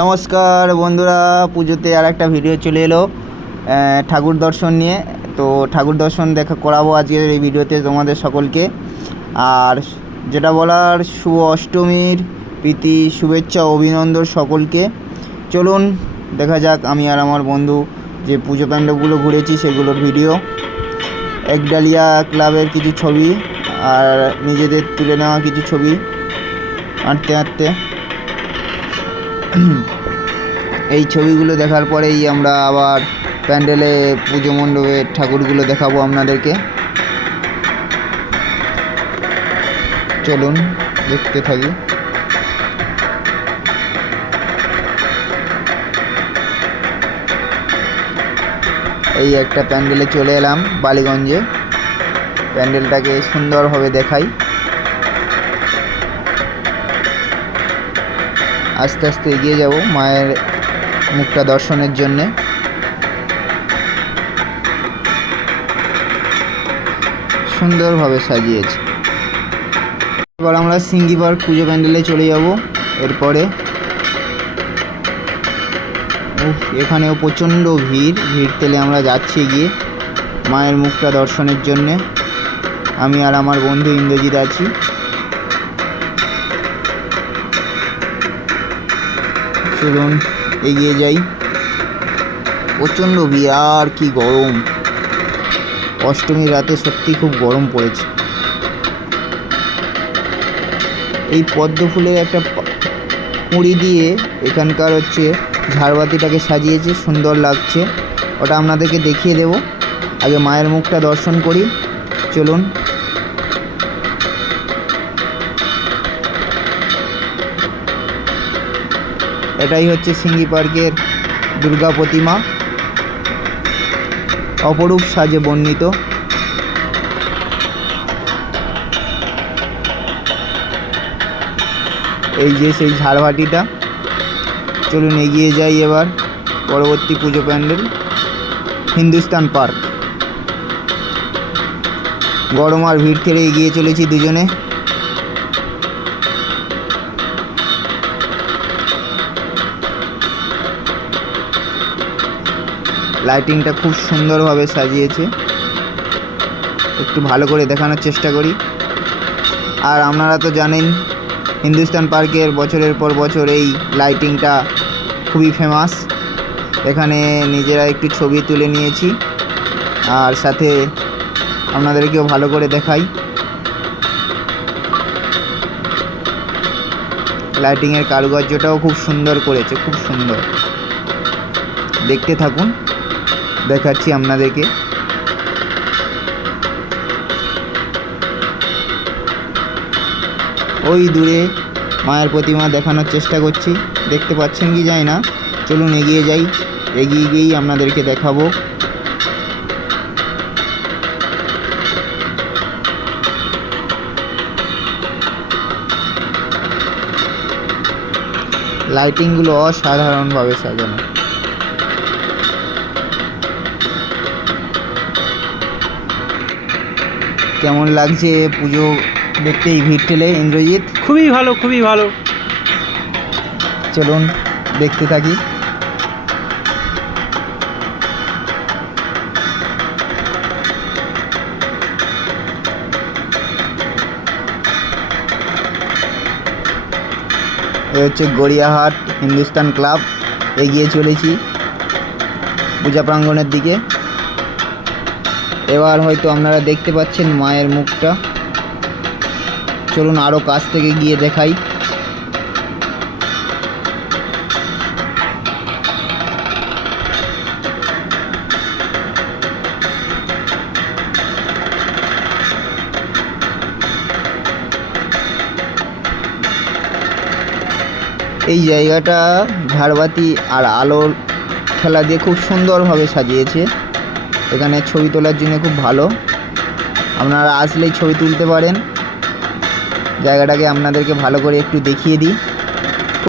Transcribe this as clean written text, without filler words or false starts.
নমস্কার বন্ধুরা, পুজোতে আর একটা ভিডিও চলে এলো ঠাকুর দর্শন নিয়ে। তো ঠাকুর দর্শন করাবো আজকের এই ভিডিওতে তোমাদের সকলকে। আর যেটা বলার, শুভ অষ্টমীর প্রীতি শুভেচ্ছা অভিনন্দন সকলকে। চলুন দেখা যাক আমি আর আমার বন্ধু যে পুজো প্যান্ডেলগুলো ঘুরেছি সেগুলোর ভিডিও, একডালিয়া ক্লাবের কিছু ছবি আর নিজেদের তুলে নেওয়া কিছু ছবি হাঁটতে হাঁটতে। এই ছবিগুলো দেখার পরেই আমরা আবার প্যান্ডেলে পুজো মণ্ডপের ঠাকুরগুলো দেখাবো আপনাদেরকে। চলুন দেখতে থাকি। এই একটা প্যান্ডেলে চলে এলাম বালিগঞ্জে, প্যান্ডেলটাকে সুন্দরভাবে দেখাই। আস্তে আস্তে এগিয়ে যাব মায়ের মুখটা দর্শনের জন্যে। সুন্দরভাবে সাজিয়েছে। এবার আমরা সিঙ্গি পার্ক পুজো প্যান্ডেলে চলে যাব। এরপরে এখানেও প্রচণ্ড ভিড় তেলে আমরা যাচ্ছি গিয়ে মায়ের মুখটা দর্শনের জন্যে। আমি আর আমার বন্ধু ইন্দ্রজিৎ আছি। চলুন এগিয়ে যাই। প্রচণ্ড ভিড় আর কি গরম, অষ্টমীর রাতে সত্যি খুব গরম পড়েছে। এই পদ্ম ফুলের একটা কুঁড়ি দিয়ে এখানকার ঝাড়বাতিটাকে সাজিয়েছে, সুন্দর লাগছে। ওটা আপনাদেরকে দেখিয়ে দেব। আগে মায়ের মুখটা দর্শন করি, চলুন। এটাই হচ্ছে সিঙ্গি পার্কের দুর্গা প্রতিমা, অপরূপ সাজে বর্ণিত। এই যে সেই ঝাড়বাতিটা। চলুন এগিয়ে যাই এবার পরবর্তী পুজো প্যান্ডেল, হিন্দুস্তান পার্ক। গরম আর ভিড় ঠেলে এগিয়ে চলেছি দুজনে। লাইটিংটা খুব সুন্দরভাবে সাজিয়েছে, একটু ভালো করে দেখানোর চেষ্টা করি। আর আপনারা তো জানেন হিন্দুস্তান পার্কের বছরের পর বছর এই লাইটিংটা খুবই ফেমাস। এখানে নিজেরা একটু ছবি তুলে নিয়েছি আর সাথে আপনাদেরকেও ভালো করে দেখাই। লাইটিংয়ের কারুকার্যটাও খুব সুন্দর করেছে, খুব সুন্দর। দেখতে থাকুন, দেখাচ্ছি আপনাদেরকে। ওই দূরে মায়ের প্রতিমা দেখানোর চেষ্টা করছি, দেখতে পাচ্ছেন কি যায় না। চলুন এগিয়ে যাই, এগিয়ে গিয়েই আপনাদেরকে দেখাবো। লাইটিংগুলো অসাধারণভাবে সাজানো। কেমন লাগছে পুজো দেখতে এই ভিড় ঠেলে ইন্দ্রজিৎ? খুবই ভালো, খুবই ভালো। চলুন দেখতে থাকি। এ হচ্ছে গড়িয়াহাট হিন্দুস্তান ক্লাব। এগিয়ে চলেছি পূজা প্রাঙ্গণের দিকে। এবার হয়তো আপনারা দেখতে পাচ্ছেন মায়ের মুখটা। চলুন আরও কাছ থেকে গিয়ে দেখাই। এই জায়গাটা ঝাড়বাতি আর আলোর খেলা দিয়ে খুব সুন্দরভাবে সাজিয়েছে। এখানে ছবি তোলার জন্য খুব ভালো, আপনারা আসলেই ছবি তুলতে পারেন। জায়গাটাকে আপনাদেরকে ভালো করে একটু দেখিয়ে দিই।